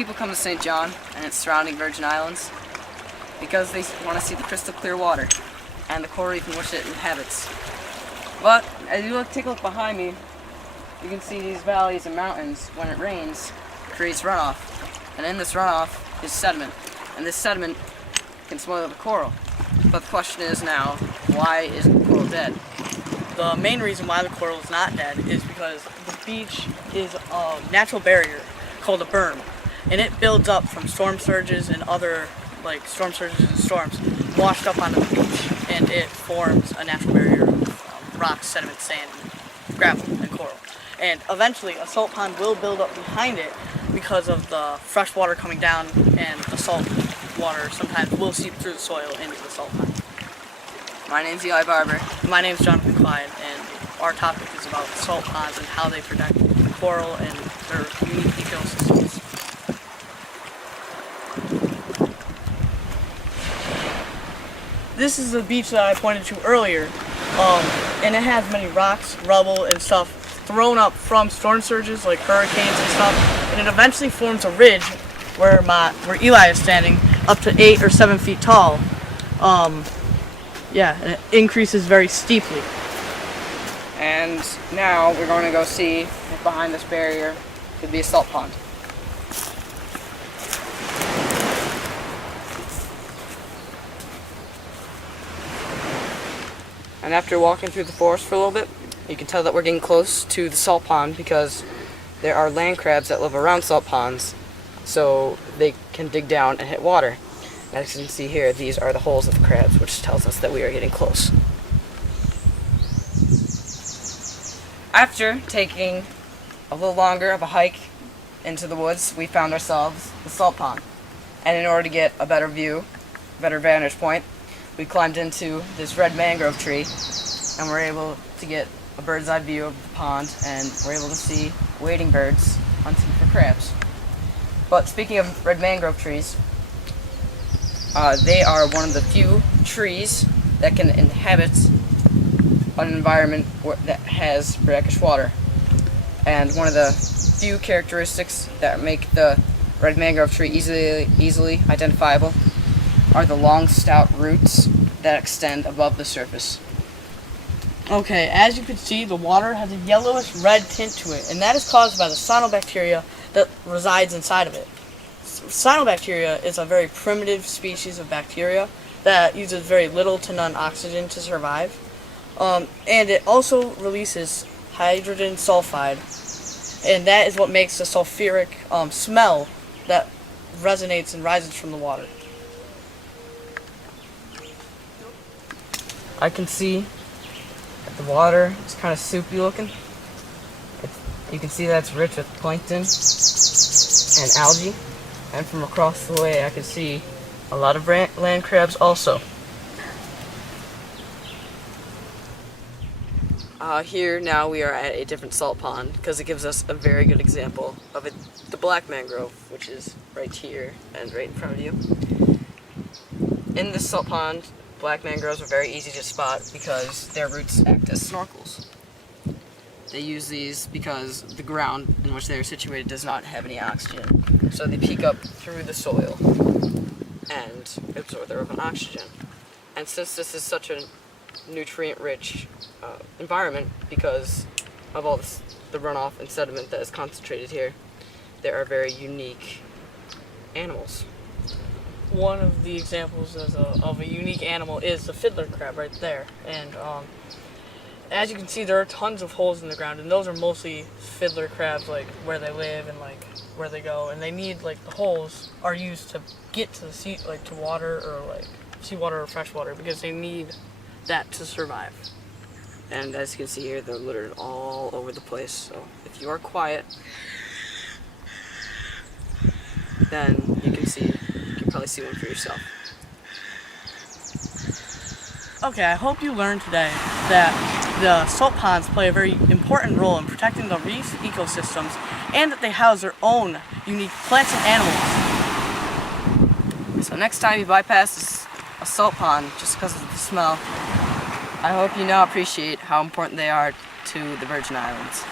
people come to St. John and its surrounding Virgin Islands because they want to see the crystal clear water and the coral reef in which it inhabits. But as you take a look behind me, you can see these valleys and mountains. When it rains, creates runoff, and in this runoff is sediment, and this sediment can spoil the coral. But the question is now, why is the coral dead? The main reason why the coral is not dead is because the beach is a natural barrier called a berm, and it builds up from storm surges and other storms washed up onto the beach, and it forms a natural barrier of rocks, sediment, sand, gravel, and coral. And eventually a salt pond will build up behind it because of the fresh water coming down, and the salt water sometimes will seep through the soil into the salt pond. My name's Eli Barber. My name's Jonathan Clyde, and our topic is about salt ponds and how they protect coral and their unique ecosystems. This is the beach that I pointed to earlier, and it has many rocks, rubble, and stuff thrown up from storm surges like hurricanes and stuff, and it eventually forms a ridge where Eli is standing, up to 8 or 7 feet tall. Yeah, and it increases very steeply. And now we're going to go see if behind this barrier could be a salt pond. And after walking through the forest for a little bit, you can tell that we're getting close to the salt pond because there are land crabs that live around salt ponds, so they can dig down and hit water. As you can see here, these are the holes of the crabs, which tells us that we are getting close. After taking a little longer of a hike into the woods, we found ourselves the salt pond. And in order to get a better view, better vantage point, we climbed into this red mangrove tree, and we're able to get a bird's eye view of the pond, and we're able to see wading birds hunting for crabs. But speaking of red mangrove trees, they are one of the few trees that can inhabit an environment that has brackish water. And one of the few characteristics that make the red mangrove tree easily identifiable are the long, stout roots that extend above the surface. Okay, as you can see, the water has a yellowish red tint to it, and that is caused by the cyanobacteria that resides inside of it. Cyanobacteria is a very primitive species of bacteria that uses very little to none oxygen to survive. And it also releases hydrogen sulfide, and that is what makes the sulfuric smell that resonates and rises from the water. I can see that the water is kind of soupy looking. You can see that it's rich with plankton and algae. And from across the way, I can see a lot of land crabs also. Here now we are at a different salt pond because it gives us a very good example of it, the black mangrove, which is right here and right in front of you. In this salt pond, black mangroves are very easy to spot because their roots act as snorkels. They use these because the ground in which they are situated does not have any oxygen, so they peek up through the soil and absorb their own oxygen. And since this is such a nutrient-rich environment because of all the runoff and sediment that is concentrated here, there are very unique animals. One of the examples of a unique animal is the fiddler crab right there, and as you can see, there are tons of holes in the ground, and those are mostly fiddler crabs, like where they live and like where they go, and they need the holes are used to get to the sea, to water or seawater or fresh water, because they need that to survive. And as you can see here, they're littered all over the place, so if you are quiet, then you can probably see one for yourself. Okay, I hope you learned today that the salt ponds play a very important role in protecting the reef ecosystems, and that they house their own unique plants and animals. So next time you bypass a salt pond just because of the smell, I hope you now appreciate how important they are to the Virgin Islands.